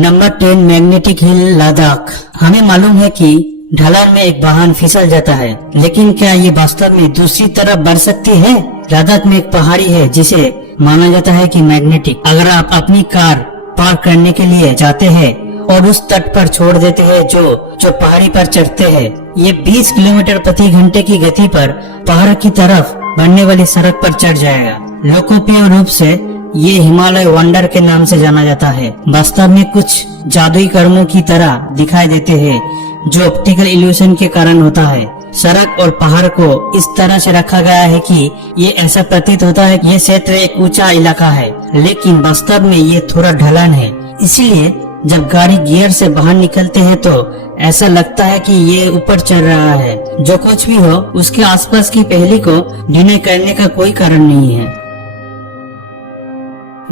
Number 10 magnetic hill Ladakh. हमें मालूम है कि ढलान में एक वाहन फिसल जाता है, लेकिन क्या ये वास्तव में दूसरी तरफ बढ़ सकती है? लद्दाख में एक पहाड़ी है जिसे माना जाता है कि मैग्नेटिक। अगर आप अपनी कार पार्क करने के लिए जाते हैं और उस तट पर छोड़ देते हैं जो पहाड़ी पर चढ़ते हैं, ये 20 किलोमीटर प्रति घंटे की गति पर पहाड़ की तरफ बढ़ने वाली सड़क पर चढ़ जाएगा। लोकप्रिय रूप से ये हिमालय वंडर के नाम से जाना जाता है। वास्तव में कुछ जादुई कर्मों की तरह दिखाई देते हैं जो ऑप्टिकल इल्यूशन के कारण होता है। सड़क और पहाड़ को इस तरह से रखा गया है कि ये ऐसा प्रतीत होता है कि ये क्षेत्र एक ऊंचा इलाका है, लेकिन वास्तव में ये थोड़ा ढलान है। इसीलिए जब गाड़ी गियर से बाहर निकलते हैं तो ऐसा लगता है कि ये ऊपर चढ़ रहा है। जो कुछ भी हो, उसके आसपास की पहेली को डिनाई करने का कोई कारण नहीं है।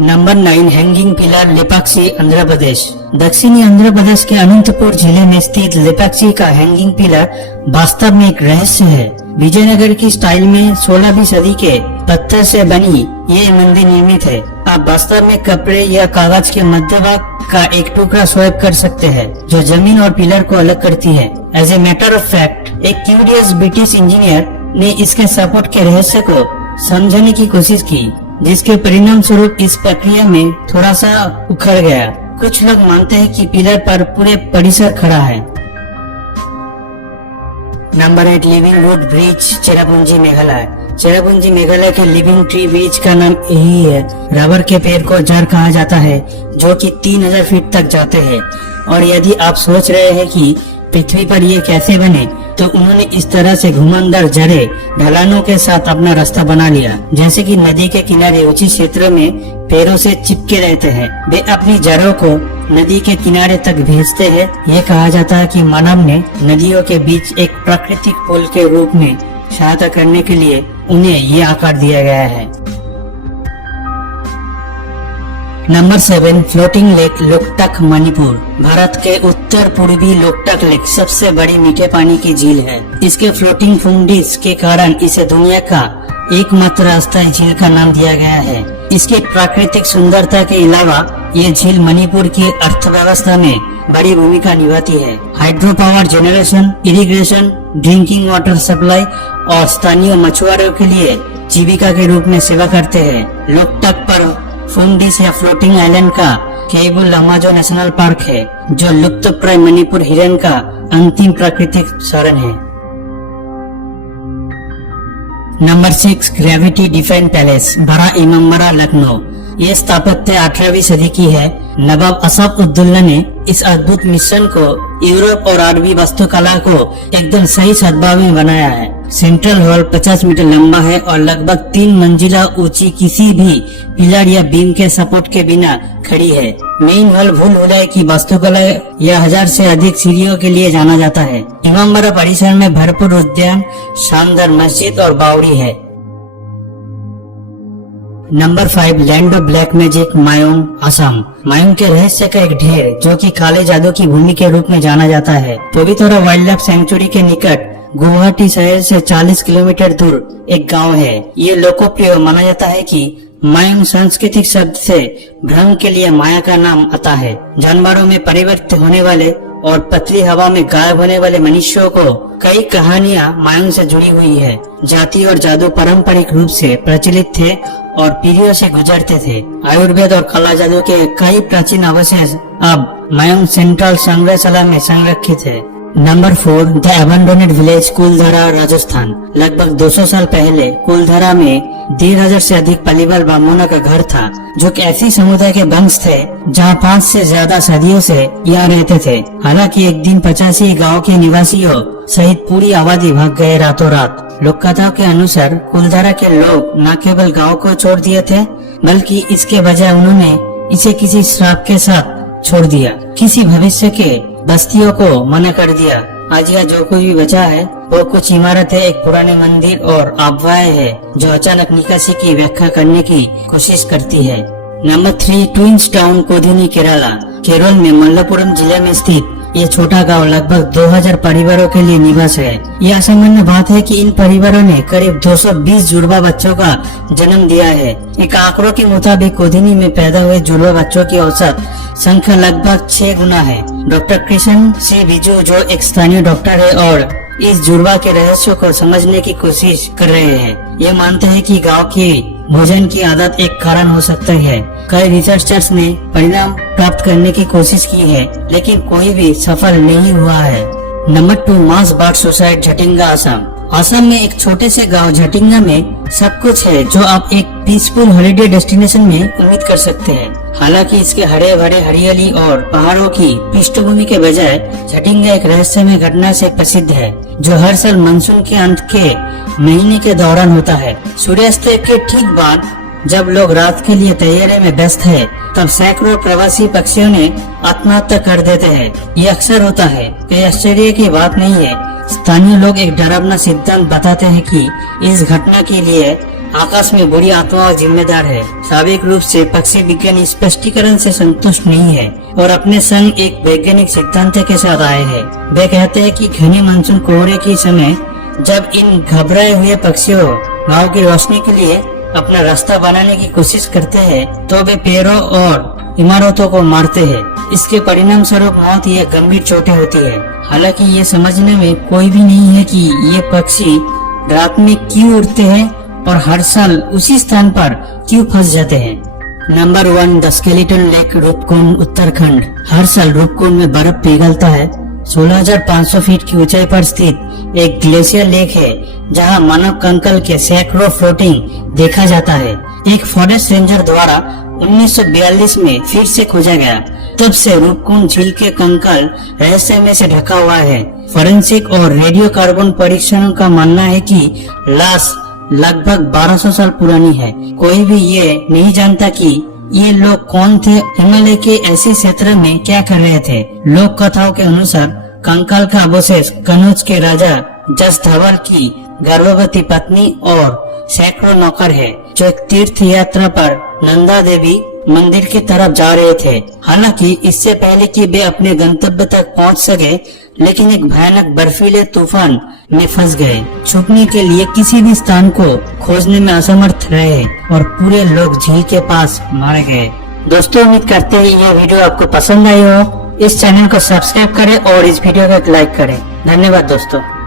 Number 9 hanging pillar Lepakshi Andhra Pradesh. दक्षिणी आंध्र प्रदेश के अनंतपुर जिले में स्थित लेपाक्षी का हैंगिंग पिलर वास्तव में एक रहस्य है। विजयनगर की स्टाइल में 16वीं सदी के पत्थर से बनी ये मंदिर निर्मित है। आप वास्तव में कपड़े या कागज के मध्य भाग का एक टुकड़ा स्वैप कर सकते हैं जो जमीन और पिलर को अलग करती है। As a matter of fact, एक क्यूरियस ब्रिटिश इंजीनियर ने इसके सपोर्ट के रहस्य को समझने की कोशिश की, जिसके परिणाम स्वरूप इस प्रक्रिया में थोड़ा सा उखड़ गया। कुछ लोग मानते हैं कि पिलर पर पूरे परिसर खड़ा है। Number 8 living would bridge Cherrapunji Meghalaya. Cherrapunji Meghalaya के लिविंग ट्री ब्रिज का नाम यही है। रबर के पेड़ को जड़ कहा जाता है जो कि 3000 फीट तक जाते हैं। और यदि आप सोच रहे हैं कि पृथ्वी पर ये कैसे बने, तो उन्होंने इस तरह से घुमावदार जड़े ढलानों के साथ अपना रास्ता बना लिया। जैसे कि नदी के किनारे ऊंचे क्षेत्र में पेड़ों से चिपके रहते हैं, वे अपनी जड़ों को नदी के किनारे तक भेजते हैं। ये कहा जाता है कि मानव ने नदियों के बीच एक प्राकृतिक पुल के रूप में सहायता करने के लिए उन्हें ये आकार दिया गया है। Number 7 floating lake Loktak Manipur. Bharat के उत्तर पूर्वी लोकटक लेक सबसे बड़ी मीठे पानी की झील है। इसके फ्लोटिंग फुंडीज के कारण इसे दुनिया का एकमात्र अस्थायी झील का नाम दिया गया है। इसकी प्राकृतिक सुंदरता के अलावा ये झील मणिपुर की अर्थव्यवस्था में बड़ी भूमिका निभाती है। Hydro power generation, irrigation, drinking water supply और स्थानीय मछुआरों के लिए जीविका के रूप में सेवा करते हैं। लोकटक पर फुंडीस या फ्लोटिंग आइलैंड का केबुल लमाजो नेशनल पार्क है, जो लुप्तप्राय मणिपुर हिरन का अंतिम प्राकृतिक शरण है। नंबर 6 ग्रेविटी डिफेंस पैलेस बड़ा इमामबाड़ा लखनऊ। ये स्थापत्य 18वीं सदी की है। नवाब असफ-उद-दौला ने इस अद्भुत मिश्रण को यूरोप और अरबी वास्तुकला को एकदम सही सद्भाव में बनाया है। सेंट्रल हॉल 50 मीटर लंबा है और लगभग 3 मंजिला ऊंची किसी भी पिलर या बीम के सपोर्ट के बिना खड़ी है। मेन हॉल भूल भुलैया की वास्तुकला या 1000 से अधिक सीढ़ियों के लिए जाना जाता है। इमामबाड़ा परिसर में भरपूर उद्यान, शानदार मस्जिद और बावड़ी है। Number 5 land of black magic Mayong Assam. Mayong के रहस्य का एक ढेर जो कि काले जादू की भूमि के रूप में जाना जाता है। पवित्र वाइल्ड लाइफ सेंचुरी के निकट गुवाहाटी शहर से 40 किलोमीटर दूर एक गांव है। ये लोकप्रिय माना जाता है कि मायोंग सांस्कृतिक शब्द से भ्रम के लिए माया का नाम आता है। जानवरों में परिवर्तित होने वाले और पतली हवा में गायब होने वाले मनुष्यों को कई कहानियां मायोंग से जुड़ी हुई है। जाति और जादू पारंपरिक रूप से प्रचलित थे और पीढ़ियों से गुजरते थे। आयुर्वेद और कला जादू के कई प्राचीन अवशेष अब मायोंग सेंट्रल संग्रहशाला में संरक्षित है। नंबर 4 द एबंडोनेड विलेज कुलधारा राजस्थान। लगभग 200 साल पहले कुलधारा में 1500 से अधिक पलीवाल ब्राह्मणों का घर था, जो कि ऐसी समुदाय के वंश थे जहां 5 से ज्यादा सदियों से यहाँ रहते थे। हालांकि एक दिन 85 गांव के निवासियों सहित पूरी आबादी भाग गए रातों रात। लोक कथाओं के अनुसार कुलधारा के लोग न केवल गांव को छोड़ दिए थे, बल्कि इसके बजाय उन्होंने इसे किसी श्राप के साथ छोड़ दिया। किसी भविष्य के बस्तियों को मना कर दिया। आज का जो कोई भी बचा है वो कुछ इमारतें, एक पुराने मंदिर और अफवाहें है जो अचानक निकासी की व्याख्या करने की कोशिश करती है। Number 3 twins town Kodinhi Kerala. Kerala में मल्लपुरम जिले में स्थित ये छोटा गांव लगभग 2000 परिवारों के लिए निवास है। ये असामान्य बात है कि इन परिवारों ने करीब 220 जुड़वा बच्चों का जन्म दिया है। एक आंकड़ों के मुताबिक ओधिनी में पैदा हुए जुड़वा बच्चों की औसत संख्या लगभग 6 गुना है। डॉक्टर कृष्ण सी विजू जो एक स्थानीय डॉक्टर है और इस जुड़वा के रहस्यों को समझने की कोशिश कर रहे हैं। ये मानते हैं कि गांव की भोजन की आदत एक कारण हो सकता है। कई रिसर्चर्स ने परिणाम प्राप्त करने की कोशिश की है, लेकिन कोई भी सफल नहीं हुआ है। नंबर 2, मास बर्ड सुसाइड, झटिंगा, असम। असम में एक छोटे से गांव झटिंगा में सब कुछ है जो आप एक पीसफुल हॉलिडे डेस्टिनेशन में उम्मीद कर सकते हैं। हालांकि इसके हरे भरे हरियाली और पहाड़ों की पृष्ठभूमि के बजाय झटिंगा एक रहस्यमय घटना से प्रसिद्ध है, जो हर साल मानसून के अंत के महीने के दौरान होता है। सूर्यास्त के ठीक बाद जब लोग रात के लिए तैयारी में व्यस्त है, तब सैकड़ों प्रवासी पक्षियों ने आत्महत्या कर देते हैं। ये अक्सर होता है। कोई आश्चर्य की बात नहीं है। स्थानीय लोग एक डरावना सिद्धांत बताते हैं कि इस घटना के लिए आकाश में बुरी आत्माएं जिम्मेदार है। स्वाभाविक रूप से पक्षी विज्ञानी स्पष्टीकरण से संतुष्ट नहीं है और अपने संग एक वैज्ञानिक सिद्धांत के साथ आए हैं। वे कहते हैं कि घने मानसून कोहरे के समय जब इन घबराए हुए पक्षियों गांव की रोशनी के लिए अपना रास्ता बनाने की कोशिश करते हैं, तो वे पेड़ों और इमारतों को मारते हैं। इसके परिणाम स्वरूप मौत या गंभीर चोटें होती है। हालांकि ये समझने में कोई भी नहीं है कि ये पक्षी रात में क्यों उड़ते हैं और हर साल उसी स्थान पर क्यों फंस जाते हैं। Number 1, the skeleton lake, Roopkund, Uttarakhand. हर साल रूपकुंड में बर्फ पिघलता है। 16,500 फीट की ऊंचाई पर स्थित एक ग्लेशियर लेक है, जहां मानव कंकाल के सैकड़ों फ्लोटिंग देखा जाता है। एक फॉरेस्ट रेंजर द्वारा 1942 में फिर से खोजा गया। तब से रूपकुंड झील के कंकाल रहस्यमय से ढका हुआ है। फोरेंसिक और रेडियो कार्बन परीक्षणों का मानना है कि लाश लगभग 1200 साल पुरानी है। कोई भी ये नहीं जानता कि ये लोग कौन थे, हिमालय के ऐसे क्षेत्र में क्या कर रहे थे। लोक कथाओं के अनुसार कंकाल का अवशेष कनौज के राजा जस धवल की गर्भवती पत्नी और सैकड़ों नौकर है, जो एक तीर्थ यात्रा पर नंदा देवी मंदिर की तरफ जा रहे थे। हालांकि इससे पहले कि वे अपने गंतव्य तक पहुंच सके, लेकिन एक भयानक बर्फीले तूफान में फंस गए। छुपने के लिए किसी भी स्थान को खोजने में असमर्थ रहे और पूरे लोग झील के पास मारे गए। दोस्तों, उम्मीद करते हैं यह वीडियो आपको पसंद आई हो। इस चैनल को सब्सक्राइब करें और इस वीडियो को एक लाइक करें। धन्यवाद दोस्तों।